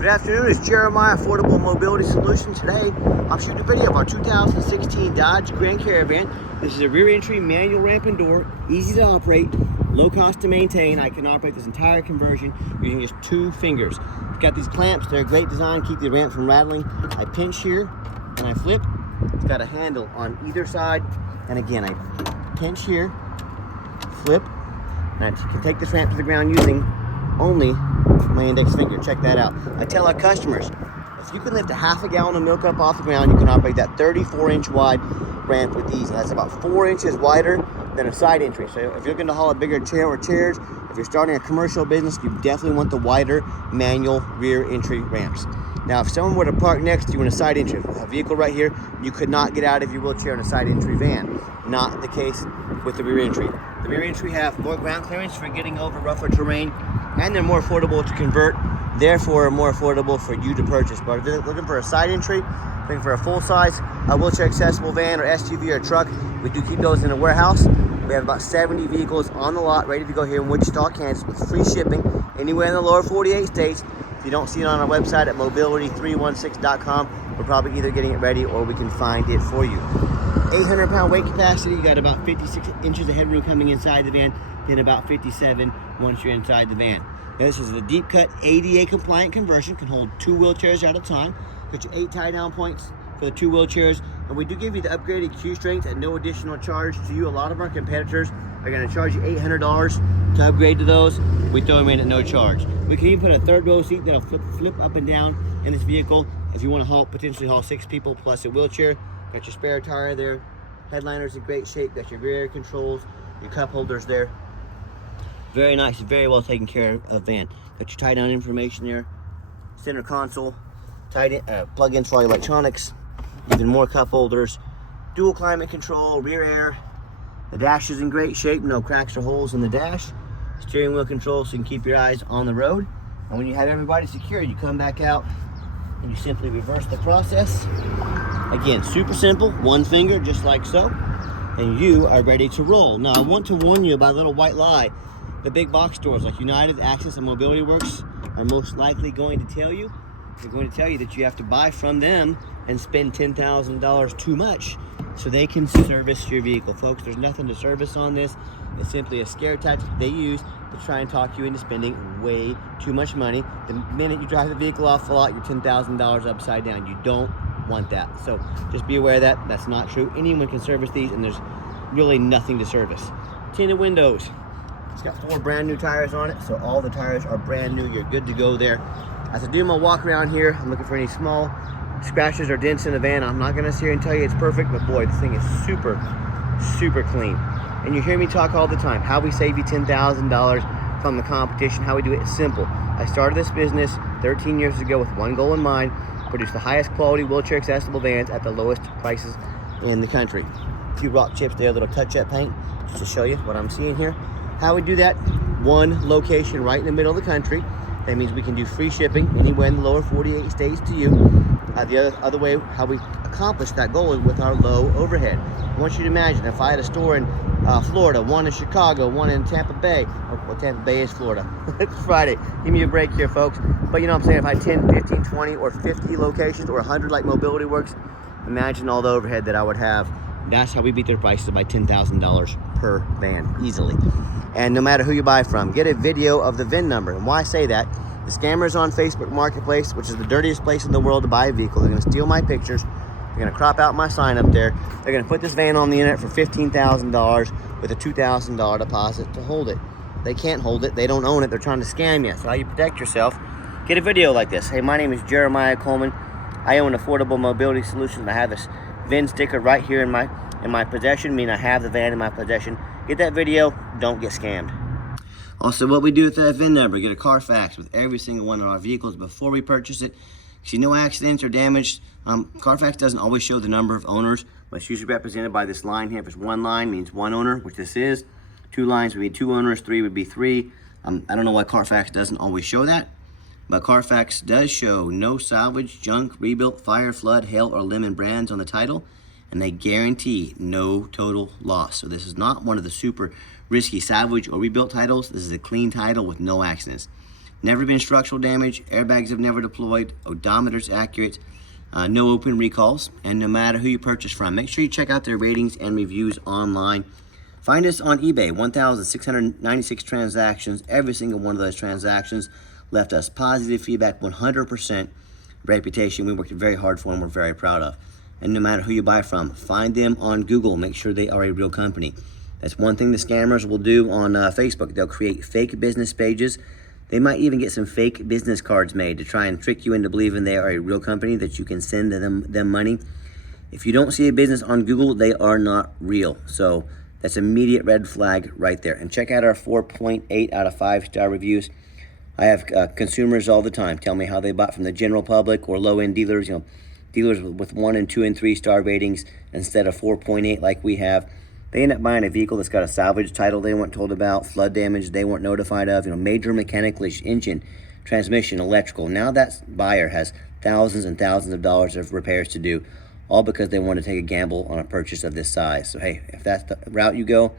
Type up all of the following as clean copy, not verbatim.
Good afternoon, it's Jeremiah, Affordable Mobility Solutions. Today, I'm shooting a video of our 2016 Dodge Grand Caravan. This is a rear entry manual ramp and door, easy to operate, low cost to maintain. I can operate this entire conversion using just 2 fingers. It's got these clamps, they're a great design, keep the ramp from rattling. I pinch here and I flip. It's got a handle on either side. And again, I pinch here, flip, and I can take this ramp to the ground using only my index finger. Check that out. I tell our customers, if you can lift a half a gallon of milk up off the ground, you can operate that 34-inch wide ramp with ease. And that's about 4 inches wider than a side entry. So if you're going to haul a bigger chair or chairs, if you're starting a commercial business, you definitely want the wider manual rear entry ramps. Now, if someone were to park next to you in a side entry, a vehicle right here, you could not get out of your wheelchair in a side entry van. Not the case with the rear entry. The rear entry have more ground clearance for getting over rougher terrain, and they're more affordable to convert, therefore more affordable for you to purchase. But if you're looking for a side entry, looking for a full-size wheelchair accessible van or SUV or truck, we do keep those in a warehouse. We have about 70 vehicles on the lot ready to go here in Wichita, Kansas with free shipping anywhere in the lower 48 states. If you don't see it on our website at mobility316.com, we're probably either getting it ready or we can find it for you. 800-pound weight capacity, you got about 56 inches of headroom coming inside the van, then about 57 once you're inside the van. Now, this is a deep cut ADA compliant conversion, can hold 2 wheelchairs at a time. Got your 8 tie down points for the 2 wheelchairs, and we do give you the upgraded Q strength at no additional charge to you. A lot of our competitors are going to charge you $800 to upgrade to those. We throw them in at no charge. We can even put a 3rd row seat that'll flip up and down in this vehicle if you want to potentially haul 6 people plus a wheelchair. Got your spare tire there. Headliner's in great shape. Got your rear controls, your cup holders there. Very nice, very well taken care of van. Got your tie down information there. Center console, plug-ins for all your electronics. Even more cup holders. Dual climate control, rear air. The dash is in great shape. No cracks or holes in the dash. Steering wheel control so you can keep your eyes on the road. And when you have everybody secured, you come back out and you simply reverse the process. Again, super simple, 1 finger, just like so, and you are ready to roll. Now, I want to warn you about a little white lie. The big box stores like United, Access, and Mobility Works are most likely going to tell you, they're going to tell you that you have to buy from them and spend $10,000 too much so they can service your vehicle. Folks, there's nothing to service on this. It's simply a scare tactic they use to try and talk you into spending way too much money. The minute you drive the vehicle off the lot, you're $10,000 upside down. You don't want that. So just be aware of that. That's not true. Anyone can service these, and there's really nothing to service. Tinted windows. It's got 4 brand new tires on it, so all the tires are brand new. You're good to go there. As I do my walk around here, I'm looking for any small scratches or dents in the van. I'm not gonna sit here and tell you it's perfect, but boy, this thing is super, super clean. And you hear me talk all the time, how we save you $10,000 from the competition, how we do it is simple. I started this business 13 years ago with one goal in mind: produce the highest quality wheelchair accessible vans at the lowest prices in the country. A few rock chips there, a little touch-up paint, just to show you what I'm seeing here. How we do that: 1 location right in the middle of the country. That means we can do free shipping anywhere in the lower 48 states to you. The other way, how we accomplish that goal is with our low overhead. I want you to imagine if I had a store in Florida, 1 in Chicago, 1 in Tampa Bay. Well, Tampa Bay is Florida. It's Friday. Give me a break here, folks. But you know what I'm saying? If I had 10, 15, 20, or 50 locations, or 100 like Mobility Works, imagine all the overhead that I would have. That's how we beat their prices by $10,000 per van, easily. And no matter who you buy from, get a video of the VIN number. And why I say that, the scammers on Facebook Marketplace, which is the dirtiest place in the world to buy a vehicle, they're gonna steal my pictures, they're gonna crop out my sign up there, they're gonna put this van on the internet for $15,000 with a $2,000 deposit to hold it. They can't hold it, they don't own it, they're trying to scam you. So how you protect yourself, get a video like this. Hey, my name is Jeremiah Coleman. I own Affordable Mobility Solutions. I have this VIN sticker right here in my possession, meaning I have the van in my possession. Get that video, don't get scammed. Also, what we do with that VIN number, get a Carfax with every single one of our vehicles before we purchase it. See, no accidents or damage. Carfax doesn't always show the number of owners, but it's usually represented by this line here. If it's 1 line, means 1 owner, which this is. 2 lines would be 2 owners, 3 would be 3. I don't know why Carfax doesn't always show that, but Carfax does show no salvage, junk, rebuilt, fire, flood, hail, or lemon brands on the title, and they guarantee no total loss. So this is not one of the super risky salvage or rebuilt titles. This is a clean title with no accidents. Never been structural damage, airbags have never deployed, odometer's accurate, no open recalls, and no matter who you purchase from, make sure you check out their ratings and reviews online. Find us on eBay, 1,696 transactions. Every single one of those transactions left us positive feedback, 100% reputation. We worked very hard for and we're very proud of. And no matter who you buy from, find them on Google. Make sure they are a real company. That's one thing the scammers will do on Facebook. They'll create fake business pages. They might even get some fake business cards made to try and trick you into believing they are a real company that you can send them money. If you don't see a business on Google, they are not real. So that's immediate red flag right there. And check out our 4.8 out of 5-star reviews. I have consumers all the time tell me how they bought from the general public or low-end dealers, dealers with 1 and 2 and 3 star ratings instead of 4.8 like we have. They end up buying a vehicle that's got a salvage title they weren't told about, flood damage they weren't notified of, major mechanical issues, engine, transmission, electrical. Now that buyer has thousands and thousands of dollars of repairs to do, all because they want to take a gamble on a purchase of this size. So hey, if that's the route you go,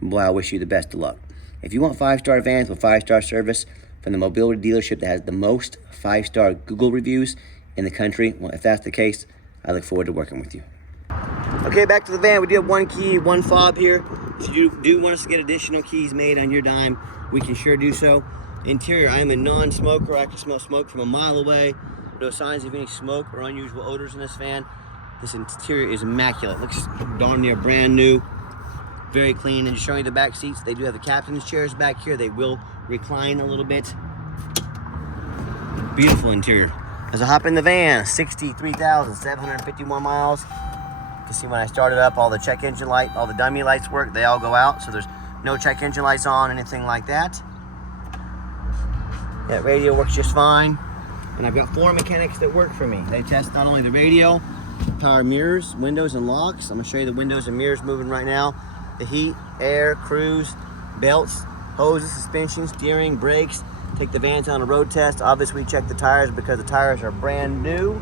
boy, I wish you the best of luck. If you want 5-star vans with 5-star service from the mobility dealership that has the most 5-star Google reviews in the country, well, if that's the case, I look forward to working with you. Okay, back to the van. We do have 1 key, 1 fob here. If you do want us to get additional keys made on your dime, we can sure do so. Interior, I am a non-smoker. I can smell smoke from a mile away. No signs of any smoke or unusual odors in this van. This interior is immaculate. Looks darn near brand new. Very clean. And showing you the back seats, they do have the captain's chairs back here. They will recline a little bit. Beautiful interior. As I hop in the van, 63,751 miles. You can see when I started up, all the check engine light, all the dummy lights work. They all go out, so there's no check engine lights on, anything like that. That radio works just fine. And I've got 4 mechanics that work for me. They test not only the radio, power mirrors, windows, and locks. I'm gonna show you the windows and mirrors moving right now. The heat, air, cruise, belts, hoses, suspension, steering, brakes. Take the vans on a road test. Obviously, we check the tires because the tires are brand new.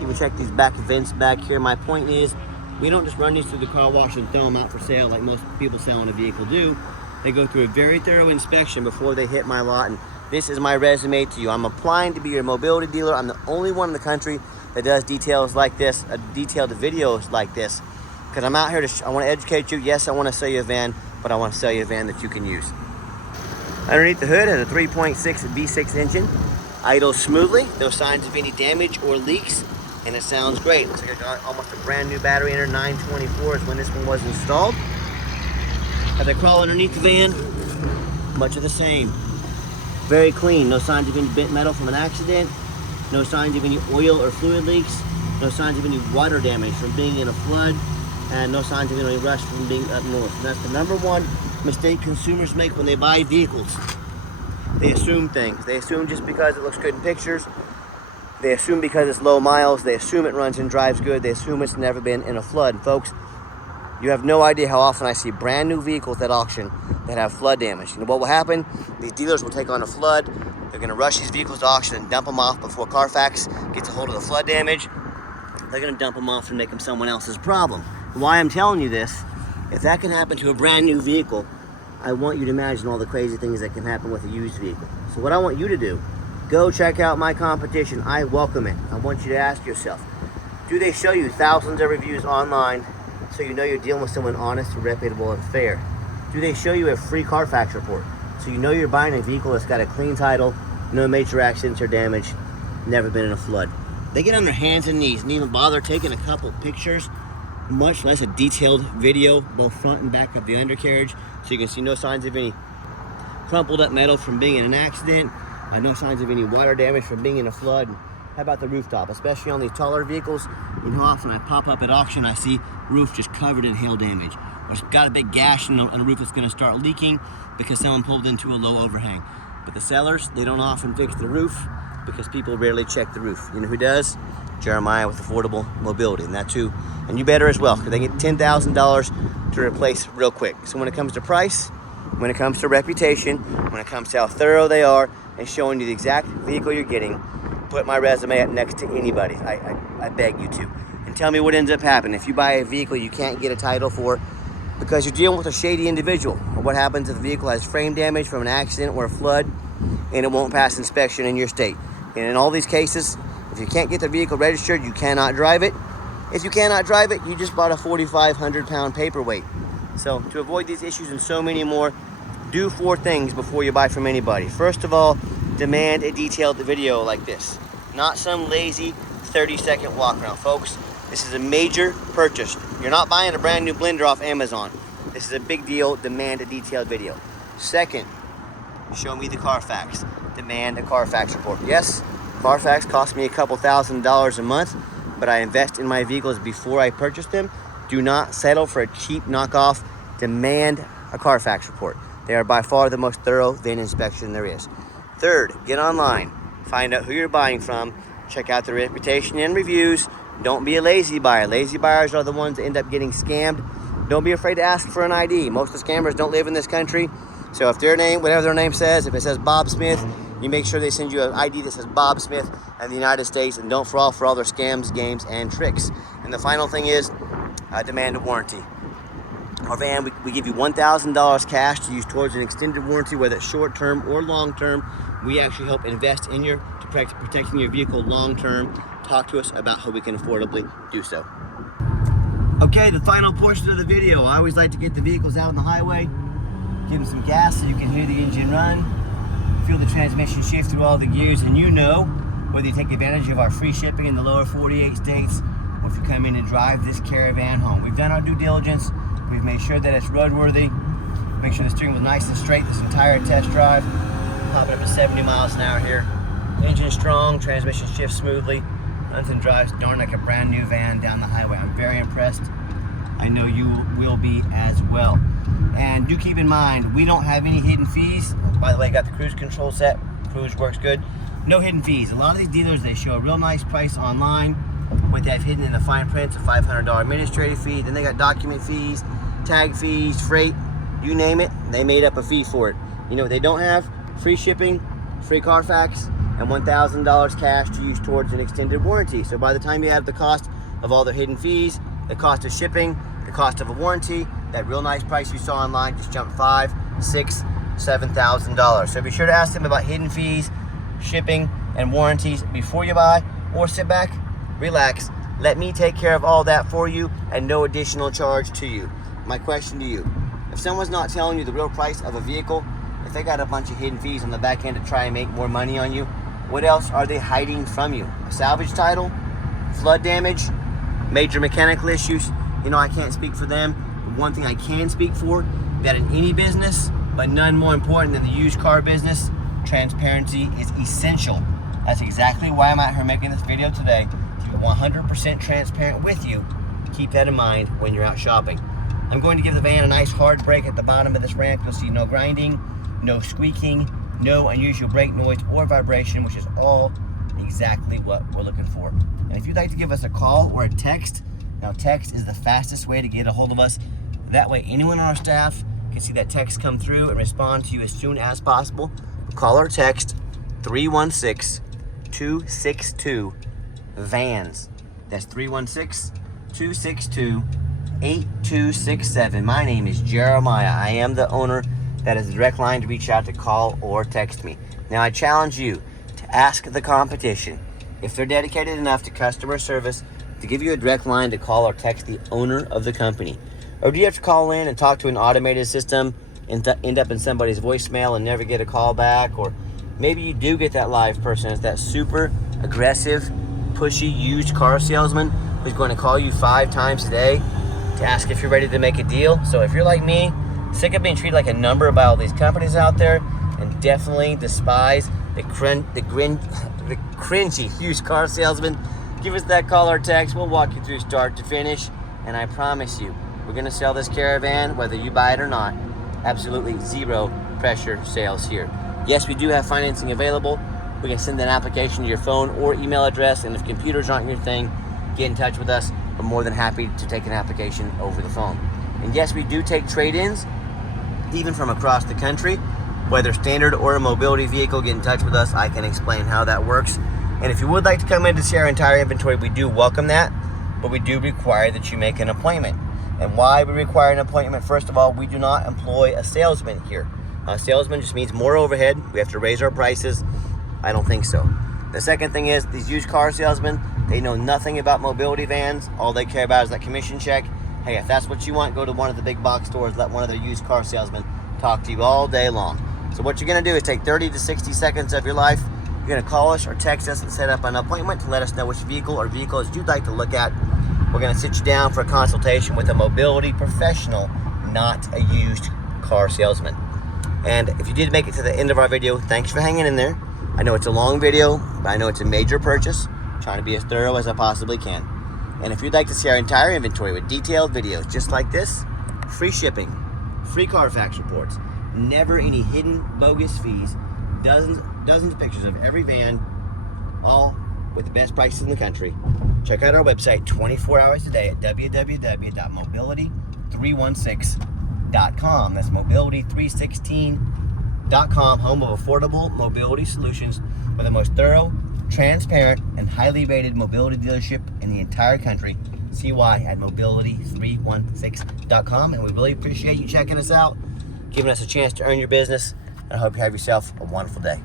Even check these back vents back here. My point is, we don't just run these through the car wash and throw them out for sale like most people selling a vehicle do. They go through a very thorough inspection before they hit my lot, and this is my resume to you. I'm applying to be your mobility dealer. I'm the only one in the country that does details like this, detailed videos like this, because I'm out here I want to educate you. Yes, I want to sell you a van, but I want to sell you a van that you can use. Underneath the hood has a 3.6 V6 engine, idles smoothly, no signs of any damage or leaks, and it sounds great. Looks like I got almost a brand new battery in her. 924 is when this one was installed. As I crawl underneath the van, much of the same. Very clean, no signs of any bent metal from an accident, no signs of any oil or fluid leaks, no signs of any water damage from being in a flood, and no signs of any rust from being up north. And that's the #1 mistake consumers make when they buy vehicles. They assume things. They assume just because it looks good in pictures, they assume because it's low miles, they assume it runs and drives good, they assume it's never been in a flood. And folks, you have no idea how often I see brand new vehicles at auction that have flood damage. You know what will happen? These dealers will take on a flood. They're going to rush these vehicles to auction and dump them off before Carfax gets a hold of the flood damage. They're going to dump them off and make them someone else's problem. Why I'm telling you this, if that can happen to a brand new vehicle, I want you to imagine all the crazy things that can happen with a used vehicle. So what I want you to do, go check out my competition. I welcome it. I want you to ask yourself, do they show you thousands of reviews online so you know you're dealing with someone honest, reputable, and fair? Do they show you a free Carfax report so you know you're buying a vehicle that's got a clean title, no major accidents or damage, never been in a flood? They get on their hands and knees and even bother taking a couple pictures, much less a detailed video, both front and back of the undercarriage, so you can see no signs of any crumpled up metal from being in an accident, no signs of any water damage from being in a flood. How about the rooftop? Especially on these taller vehicles, you know how often I pop up at auction, I see roof just covered in hail damage. Or it's got a big gash in the roof that's gonna start leaking because someone pulled into a low overhang. But the sellers, they don't often fix the roof because people rarely check the roof. You know who does? Jeremiah with Affordable Mobility, and that too. And you better as well, because they get $10,000 to replace real quick. So when it comes to price, when it comes to reputation, when it comes to how thorough they are and showing you the exact vehicle you're getting, put my resume up next to anybody's. I beg you to. And tell me what ends up happening. If you buy a vehicle you can't get a title for because you're dealing with a shady individual, or what happens if the vehicle has frame damage from an accident or a flood, and it won't pass inspection in your state. And in all these cases, if you can't get the vehicle registered, you cannot drive it. If you cannot drive it, you just bought a 4,500 pound paperweight. So to avoid these issues and so many more, do 4 things before you buy from anybody. First of all, demand a detailed video like this, not some lazy 30-second walk around. Folks, this is a major purchase. You're not buying a brand new blender off Amazon. This is a big deal. Demand a detailed video. Second, show me the Carfax. Demand a Carfax report. Yes, Carfax costs me a couple $1,000s a month, but I invest in my vehicles before I purchase them. Do not settle for a cheap knockoff. Demand a Carfax report. They are by far the most thorough VIN inspection there is. Third, get online. Find out who you're buying from. Check out their reputation and reviews. Don't be a lazy buyer. Lazy buyers are the ones that end up getting scammed. Don't be afraid to ask for an ID. Most of the scammers don't live in this country. So if their name, whatever their name says, if it says Bob Smith, you make sure they send you an ID that says Bob Smith and the United States, and don't fall for all their scams, games, and tricks. And the final thing is, demand a warranty. Our van, we give you $1,000 cash to use towards an extended warranty, whether it's short-term or long-term. We actually help invest in protecting your vehicle long-term. Talk to us about how we can affordably do so. Okay, the final portion of the video. I always like to get the vehicles out on the highway, give them some gas so you can hear the engine run, feel the transmission shift through all the gears, and you know whether you take advantage of our free shipping in the lower 48 states or if you come in and drive this Caravan home. We've done our due diligence. We've made sure that it's roadworthy. Make sure the steering was nice and straight this entire test drive. Popping up to 70 miles an hour here. Engine strong, transmission shifts smoothly. Runs and drives darn like a brand new van down the highway. I'm very impressed. I know you will be as well. And do keep in mind, we don't have any hidden fees. By the way, got the cruise control set. Cruise works good. No hidden fees. A lot of these dealers, they show a real nice price online. What they have hidden in the fine print is a $500 administrative fee. Then they got document fees, tag fees, freight, you name it. They made up a fee for it. You know what they don't have? Free shipping, free Carfax, and $1,000 cash to use towards an extended warranty. So by the time you have the cost of all the hidden fees, the cost of shipping, the cost of a warranty, that real nice price you saw online just jumped $5,000, $6,000, $7,000. So be sure to ask them about hidden fees, shipping, and warranties before you buy, or sit back, relax, let me take care of all that for you and no additional charge to you. My question to you, if someone's not telling you the real price of a vehicle, if they got a bunch of hidden fees on the back end to try and make more money on you, what else are they hiding from you? A salvage title, flood damage, major mechanical issues? You know, I can't speak for them. But one thing I can speak for, that in any business, but none more important than the used car business, transparency is essential. That's exactly why I'm out here making this video today, to be 100% transparent with you. Keep that in mind when you're out shopping. I'm going to give the van a nice hard brake at the bottom of this ramp. You'll see no grinding, no squeaking, no unusual brake noise or vibration, which is all exactly what we're looking for. And if you'd like to give us a call or a text, now text is the fastest way to get a hold of us. That way anyone on our staff can see that text come through and respond to you as soon as possible. Call or text 316-262-VANS. That's 316-262-8267. My name is Jeremiah. I am the owner. That is the direct line to reach out to call or text me. Now I challenge you to ask the competition if they're dedicated enough to customer service to give you a direct line to call or text the owner of the company. Or do you have to call in and talk to an automated system and end up in somebody's voicemail and never get a call back? Or maybe you do get that live person. It's that super aggressive, pushy used car salesman who's going to call you 5 times a day to ask if you're ready to make a deal. So if you're like me, sick of being treated like a number by all these companies out there, and definitely despise the cringy used car salesman, give us that call or text. We'll walk you through start to finish, and I promise you, we're going to sell this Caravan whether you buy it or not. Absolutely zero pressure sales here. Yes, we do have financing available. We can send an application to your phone or email address, and if computers aren't your thing, get in touch with us. We're more than happy to take an application over the phone. And yes, we do take trade-ins, even from across the country. Whether standard or a mobility vehicle, get in touch with us. I can explain how that works. And if you would like to come in to see our entire inventory, we do welcome that, but we do require that you make an appointment. And why we require an appointment? First of all, we do not employ a salesman here. Salesman just means more overhead. We have to raise our prices. I don't think so. The second thing is these used car salesmen, they know nothing about mobility vans. All they care about is that commission check. Hey, if that's what you want, go to one of the big box stores, let one of their used car salesmen talk to you all day long. So what you're gonna do is take 30 to 60 seconds of your life. You're gonna call us or text us and set up an appointment to let us know which vehicle or vehicles you'd like to look at. We're gonna sit you down for a consultation with a mobility professional, not a used car salesman. And if you did make it to the end of our video, thanks for hanging in there. I know it's a long video, but I know it's a major purchase. I'm trying to be as thorough as I possibly can. And if you'd like to see our entire inventory with detailed videos just like this, free shipping, free Carfax reports, never any hidden bogus fees, dozens of pictures of every van, all with the best prices in the country, check out our website 24 hours a day at www.mobility316.com. That's mobility316.com, home of affordable mobility solutions with the most thorough, transparent, and highly rated mobility dealership in the entire country. See why at mobility316.com. And we really appreciate you checking us out, giving us a chance to earn your business. And I hope you have yourself a wonderful day.